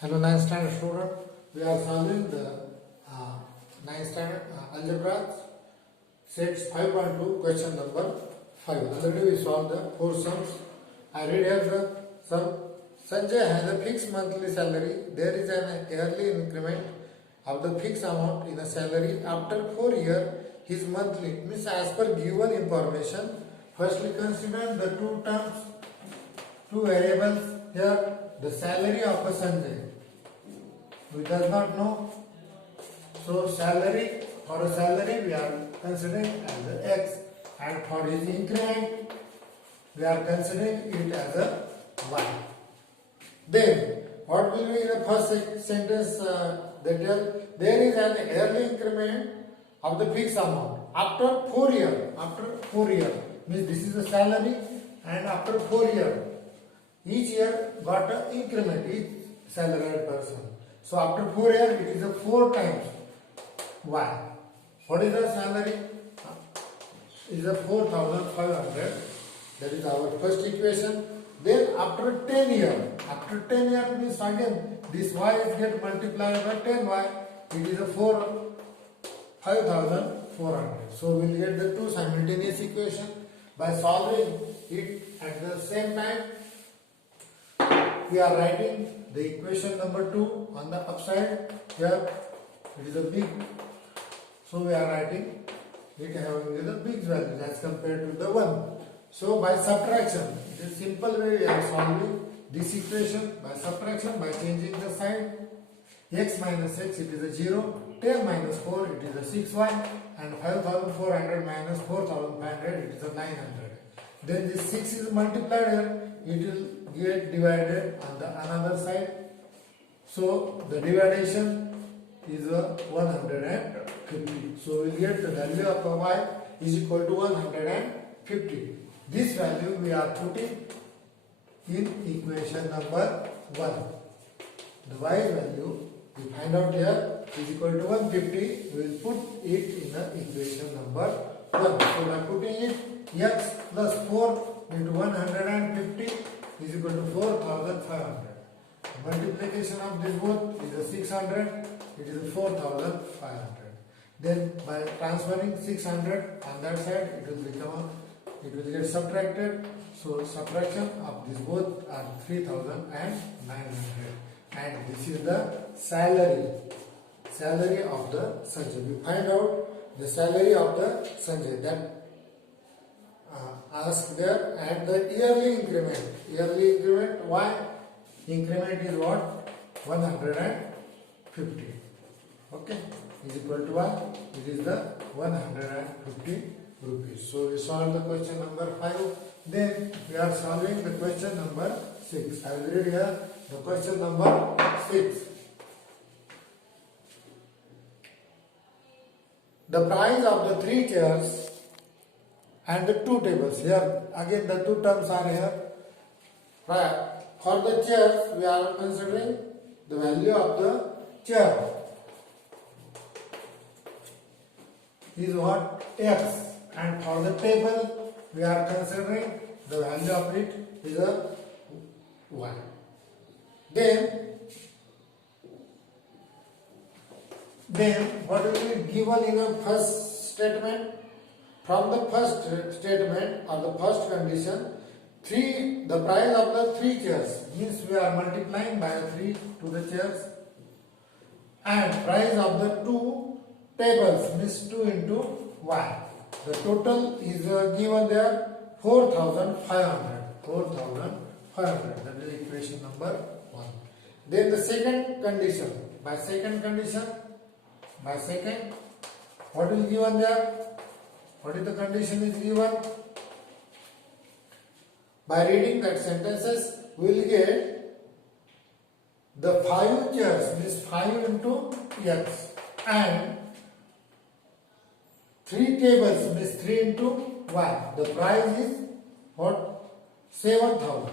Hello, 9th standard student. We are solving the 9th standard algebra sets 5.2 question number 5. Already we solved the 4 sums. I read here the sum. Sanjay has a fixed monthly salary. There is an yearly increment of the fixed amount in a salary. After 4 years, his monthly means as per given information. Firstly, consider the two terms, two variables here. The salary of a Sanjay. We does not know. So salary, for a salary we are considering as a x, and for his increment we are considering it as a y. Then what will be the first sentence that there is an yearly increment of the fixed amount after 4 years. After 4 years means this is the salary, and after 4 years each year got an increment, each salaried person. So after 4 years it is a 4 times y. What is the salary? Is a 4,500. That is our first equation. Then after 10 years, after 10 years means again this y is get multiplied by 10y. It is a 5,400. So we will get the two simultaneous equation. By solving it at the same time, we are writing the equation number 2 on the upside. Here it is a big, so we are writing it having the big value as compared to the 1. So by subtraction, it is simple way we are solving this equation by subtraction, by changing the sign. X minus x, it is a 0. 10 minus 4, it is a 6y, and 5,400 minus 4,500, it is a 900. Then this 6 is multiplied here, it will get divided on the another side. So the division is a 150. So we get the value of y is equal to 150. This value we are putting in equation number 1. The y value we find out here is equal to 150. We will put it in the equation number 1. So by putting it, x plus 4 into 150 is equal to 4,500. Multiplication of this both is a 600. It is a 4,500. Then by transferring 600 on that side, it will get subtracted. So subtraction of this both are 3,900. And this is the salary of the Sanjay. We find out the salary of the Sanjay, that asked there, and the yearly increment. Yearly increment, why? Increment is what? 150. Okay, is equal to what? It is the 150 rupees. So we solve the question number 5. Then we are solving the question number 6. I will read here the question number 6. The price of the 3 chairs and the 2 tables. Here again the 2 terms are here. For the chairs we are considering the value of the chair is what? X. And for the table we are considering the value of it is a y. Then what will be given in the first statement? From the first statement or the first condition, the price of the 3 chairs means we are multiplying by 3 to the chairs, and price of the 2 tables means 2 into y. The total is given there 4,500. 4,500. That is equation number 1. Then the second condition. By second, what is given there? What is the condition is given? By reading that sentences, we will get the 5 chairs means 5 into x, and 3 tables means 3 into y. The price is what? 7,000.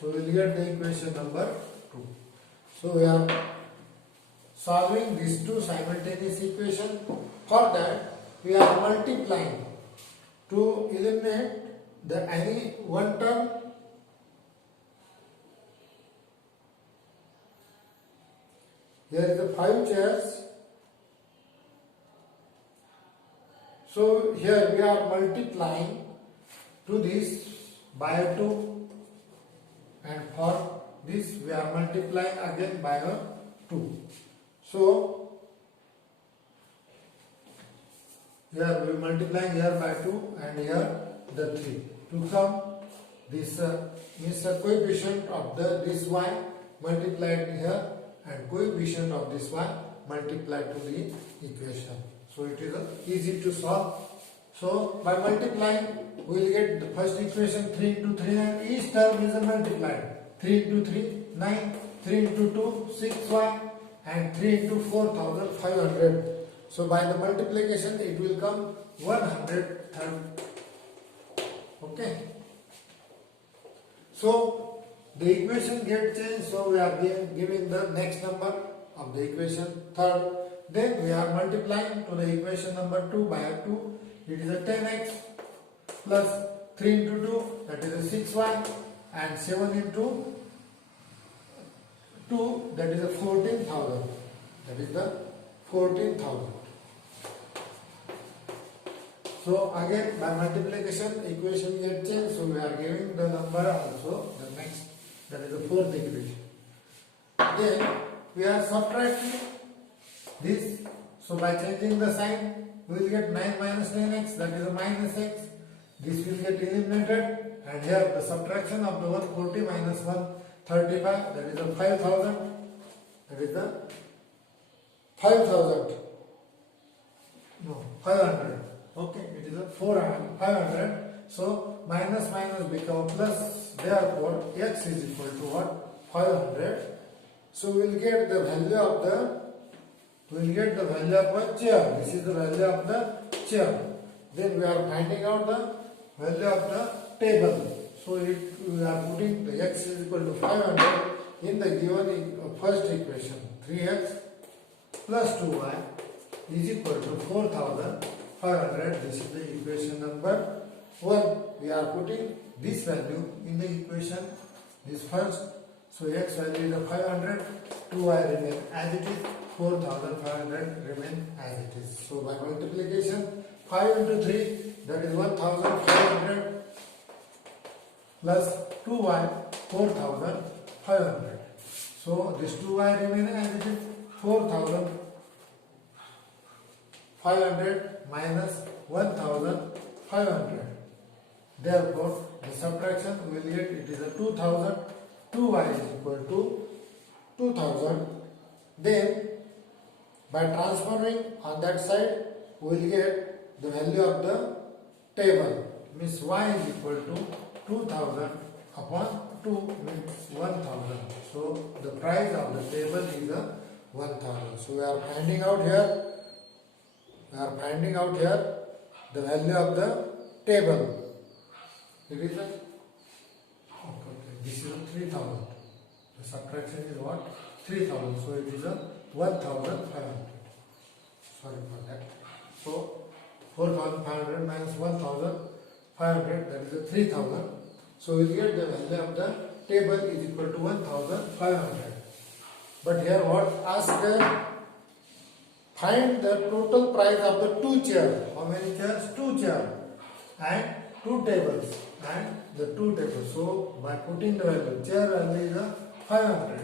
So we will get the equation number 2. So we are solving these two simultaneous equations. For that, we are multiplying to eliminate the any one term Here is the 5 chairs. So here we are multiplying to this by 2, and for this we are multiplying again by 2. So here we are multiplying here by 2 and here the 3. To come this means the coefficient of this y multiplied here and coefficient of this y multiplied to the equation. So it is easy to solve. So by multiplying we will get the first equation 3 into 3 and each term is multiplied. 3 into 3 9, 3 into 2 6y and 3 into 4500. So by the multiplication it will come 130. Okay. So the equation gets changed. So we are giving the next number of the equation third. Then we are multiplying to the equation number 2 by 2. It is a 10x plus 3 into 2, that is a 6y, and 7 into 2, that is a 14,000. That is the 14,000. So again by multiplication equation gets changed. So we are giving the number also the next, that is the fourth equation. Then we are subtracting this. So by changing the sign we will get 9 minus 9x, that is a minus x. This will get eliminated, and here the subtraction of the 140 minus 135, that is a 5,000. That is the 5,000. No, 500. Okay, it is a 500. So minus minus become a plus. Therefore x is equal to what? 500. So we will get the value of a chair. This is the value of the chair. Then we are finding out the value of the table. So we are putting the x is equal to 500 in the given first equation. 3x plus 2y is equal to 4,500. This is the equation number 1. We are putting this value in the equation, this first. So x value is 500, 2y remain as it is, 4,500 remain as it is. So by multiplication 5 into 3, that is 1,500 plus 2y 4,500. So this 2y remain as it is, 4,500 minus 1,500. Therefore the subtraction we will get, it is a 2,000. 2y is equal to 2,000. Then by transferring on that side we will get the value of the table, means y is equal to 2,000 upon 2 means 1,000. So the price of the table is 1,000. So we are finding out here the value of the table. It is this is 3,000. The subtraction is what? 3,000. So it is 1,500. Sorry for that. So 4,500 minus 1,500, that is 3,000. So we get the value of the table is equal to 1,500. But here what asked? Find the total price of the 2 chairs. How many chairs? 2 chairs and 2 tables. And the 2 tables. So by putting the value, chair value is 500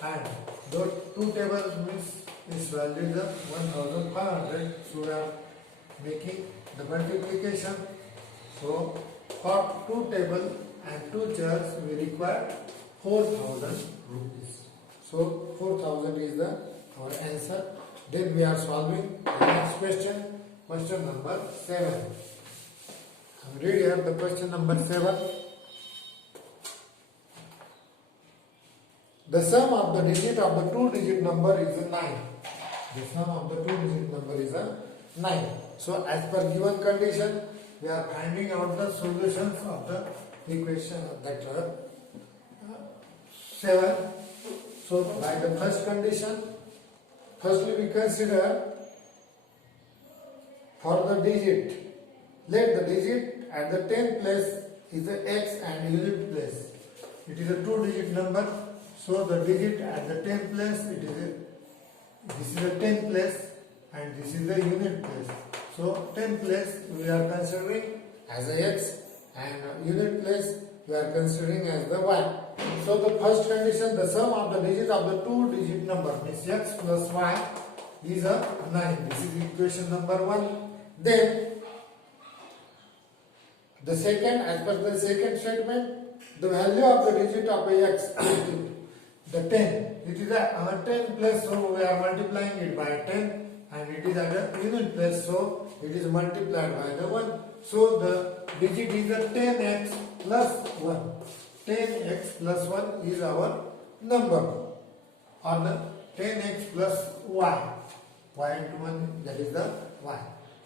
and the 2 tables means its value is 1,500. So we are making the multiplication. So for 2 tables and 2 chairs we require 4,000 rupees. So 4,000 is our answer. Then we are solving the next question, question number 7. Read here the question number 7. The sum of the digit of the 2-digit number is 9. The sum of the 2-digit number is 9. So as per given condition, we are finding out the solutions of the equation of that 7. So by the first condition, firstly we consider for the digit. Let the digit at the 10th place is the x and unit place. It is a 2-digit number. So the digit at the 10th place, it is this is the 10 place and this is the unit place. So 10 place we are considering as a x and unit place we are considering as the y. So the first condition, the sum of the digit of the two digit number means x plus y is a 9. This is equation number 1. Then the second, as per the second statement, the value of the digit of a x, the 10, it is a 10 place, so we are multiplying it by 10 and it is at a unit place, so it is multiplied by the 1. So the digit is a 10x plus 1. 10x plus 1 is our number, or the 10x plus y. Y into 1, that is the y.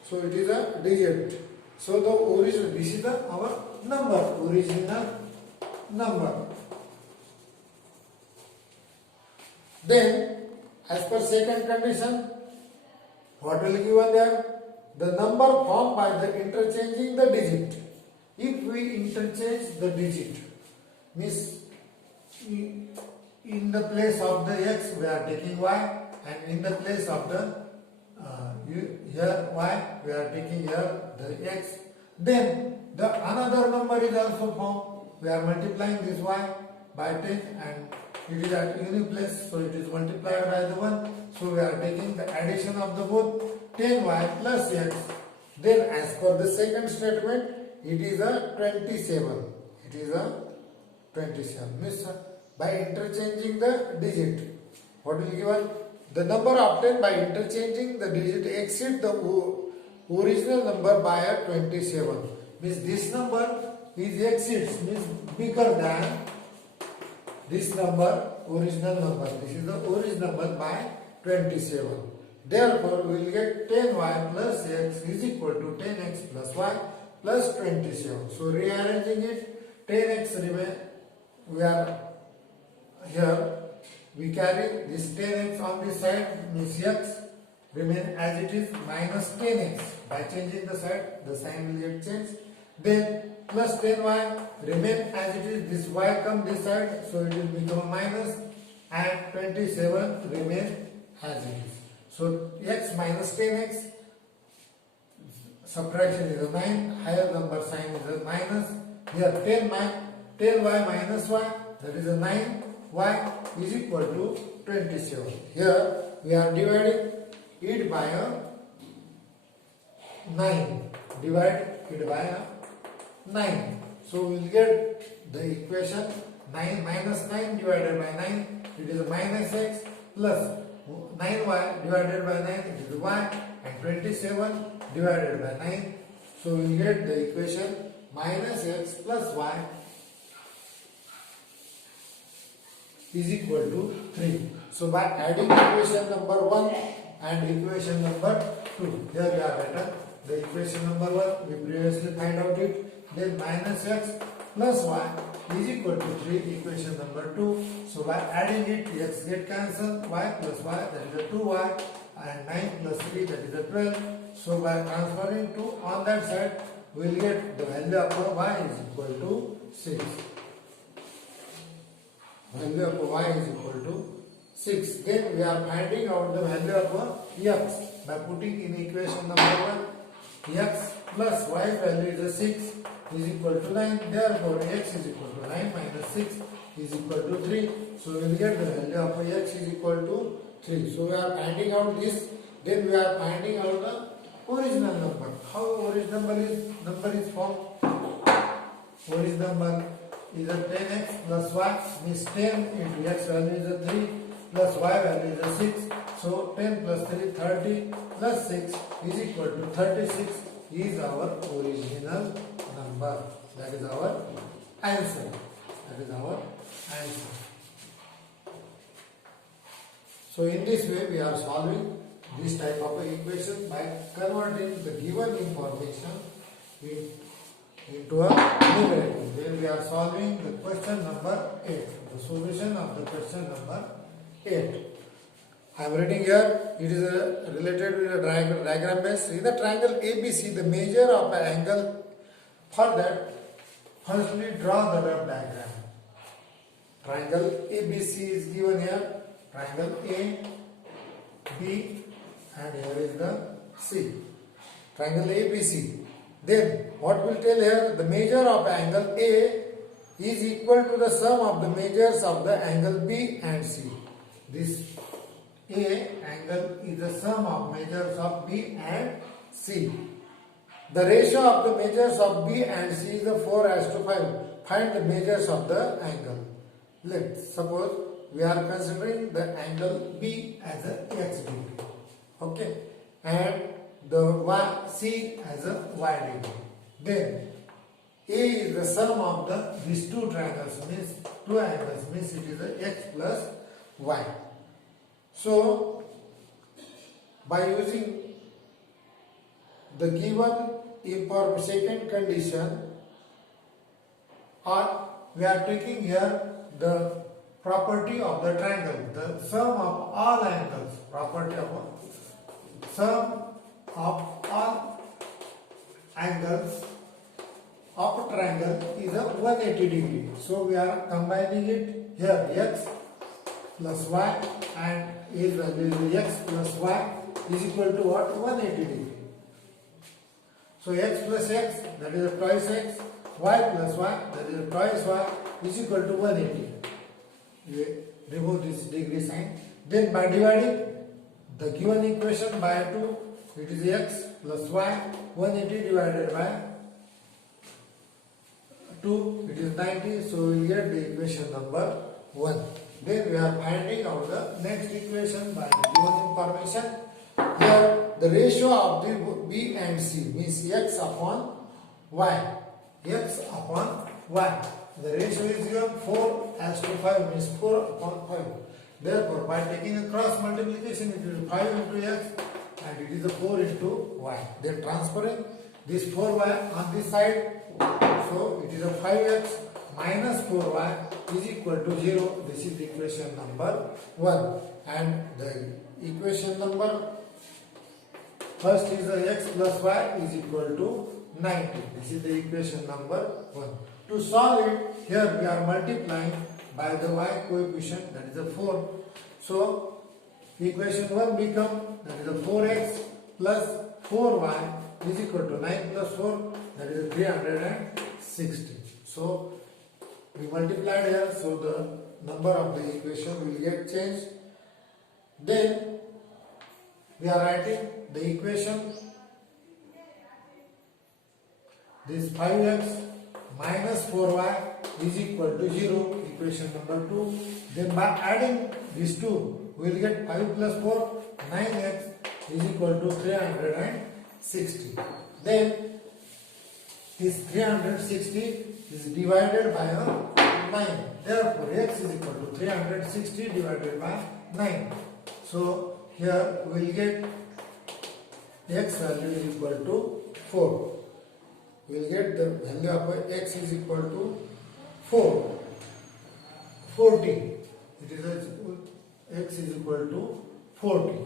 So it is a digit. So the original, this is our number, original number. Then, as per second condition, what will be given there? The number formed by the interchanging the digit. If we interchange the digit, means in the place of the x we are taking y, and in the place of the here y we are taking here the x. Then the another number is also formed. We are multiplying this y by 10 and it is at unit place, so it is multiplied by the 1. So we are taking the addition of the both 10y plus x. Then as per the second statement, it is a 27. It is a 27. Means by interchanging the digit, what will given? The number obtained by interchanging the digit exceed the original number by a 27. Means this number is exceeds, means bigger than this number, original number. This is the original number by 27. Therefore, we will get 10y plus x is equal to 10x plus y plus 27. So rearranging it, 10x remain, we are here, we carry this 10x on this side, means x remain as it is minus 10x. By changing the side, the sign will get changed. Then plus 10y remain as it is, this y come this side, so it will become a minus, and 27 remain as it is. So x minus 10x, subtraction is a 9, higher number sign is a minus. Here 10y minus y, that is a 9y is equal to 27. Here we are dividing it by a 9. Divide it by a 9. So we will get the equation 9 minus 9 divided by 9. It is a minus x plus 9y divided by 9. It is y, and 27 divided by 9. So we will get the equation minus x plus y is equal to 3. So by adding equation number 1 and equation number 2, here we are written the equation number 1, we previously find out it. Then minus x plus y is equal to 3, equation number 2. So by adding it, x get cancelled, y plus y, that is a 2y, and 9 plus 3, that is a 12. So by transferring 2 on that side, we will get the value of y is equal to 6. Value of y is equal to 6. Then we are finding out the value of x by putting in equation number 1. X plus y value is a 6 is equal to 9. Therefore, x is equal to 9 minus 6 is equal to 3. So we will get the value of x is equal to 3. So we are finding out this. Then we are finding out the original number. How original number is formed? Original number is a 10x plus y, means 10 into x value is a 3 plus y value is a 6. So 10 plus 3, 30 plus 6 is equal to 36 is our original number. That is our answer. That is our answer. So in this way we are solving this type of equation by converting the given information into a numerator. Then we are solving the question number 8. The solution of the question number 8. I am writing here, it is related with a diagram base. In the triangle ABC, the measure of an angle. For that, firstly draw the rough diagram. Triangle ABC is given here. Triangle A, B and here is the C. Triangle ABC. Then what will tell here? The measure of angle A is equal to the sum of the measures of the angle B and C. This A angle is the sum of measures of B and C. The ratio of the measures of B and C is the 4:5. Find the measures of the angle. Let's suppose we are considering the angle B as a x degree. Okay. And the C as a y degree. Then A is the sum of these two triangles, means two angles, means it is a x plus y. So by using the given second condition, or we are taking here the property of the triangle, the sum of all angles, property of sum of all angles of triangle is a 180 degree. So we are combining it here, x plus y, and its value is x plus y is equal to what? 180 degree. So x plus x, that is twice x, y plus y, that is twice y, is equal to 180. We remove this degree sign. Then by dividing the given equation by 2, it is x plus y, 180 divided by 2, it is 90. So we will get the equation number 1. Then we are finding out the next equation by the given information. Here the ratio of the B and C means x upon y. X upon y. The ratio is given 4:5, means 4 upon 5. Therefore, by taking a cross multiplication, it is 5 into x and it is a 4 into y. Then transferring this 4y on this side, so it is a 5x minus 4y is equal to 0. This is equation number 1. And the equation number first is the x plus y is equal to 90. This is the equation number 1. To solve it, here we are multiplying by the y coefficient, that is a 4. So equation 1 become, that is a 4x plus 4y is equal to 9 plus 4, that is a 360. So we multiplied here, so the number of the equation will get changed. Then we are writing the equation, this 5x minus 4y is equal to 0, equation number 2. Then by adding these two, we will get 5 plus 4, 9x is equal to 360. Then this 360 is divided by a 9. Therefore, x is equal to 360 divided by 9. So here we will get x value is equal to 4. We will get the value of x is equal to 40. It is x is equal to 40.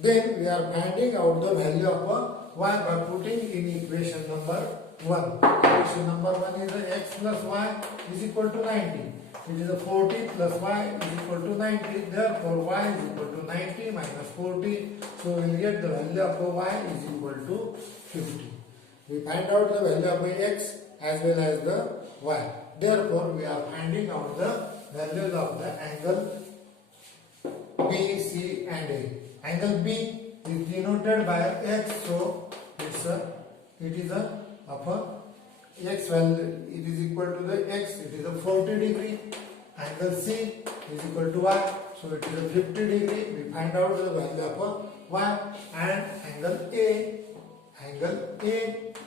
Then we are finding out the value of y by putting in equation number 1. Equation number 1 is x plus y is equal to 90. It is a 40 plus y is equal to 90. Therefore, y is equal to 90 minus 40. So we will get the value of y is equal to 50. We find out the value of x as well as the y. Therefore, we are finding out the values of the angle B, C and A. Angle B is denoted by x, so it is of a x value, it is equal to the x, it is a 40 degree. Angle C is equal to y, so it is a 50 degree. We find out the value of y. And angle A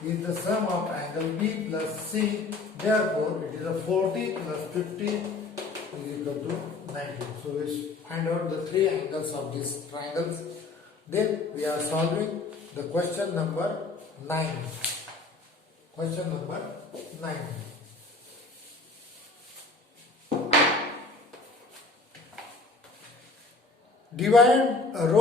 is the sum of angle B plus C. Therefore, it is a 40 plus 50 is equal to 90. So we find out the three angles of these triangles. Then we are solving the question number 9. Question number 9. Divide a row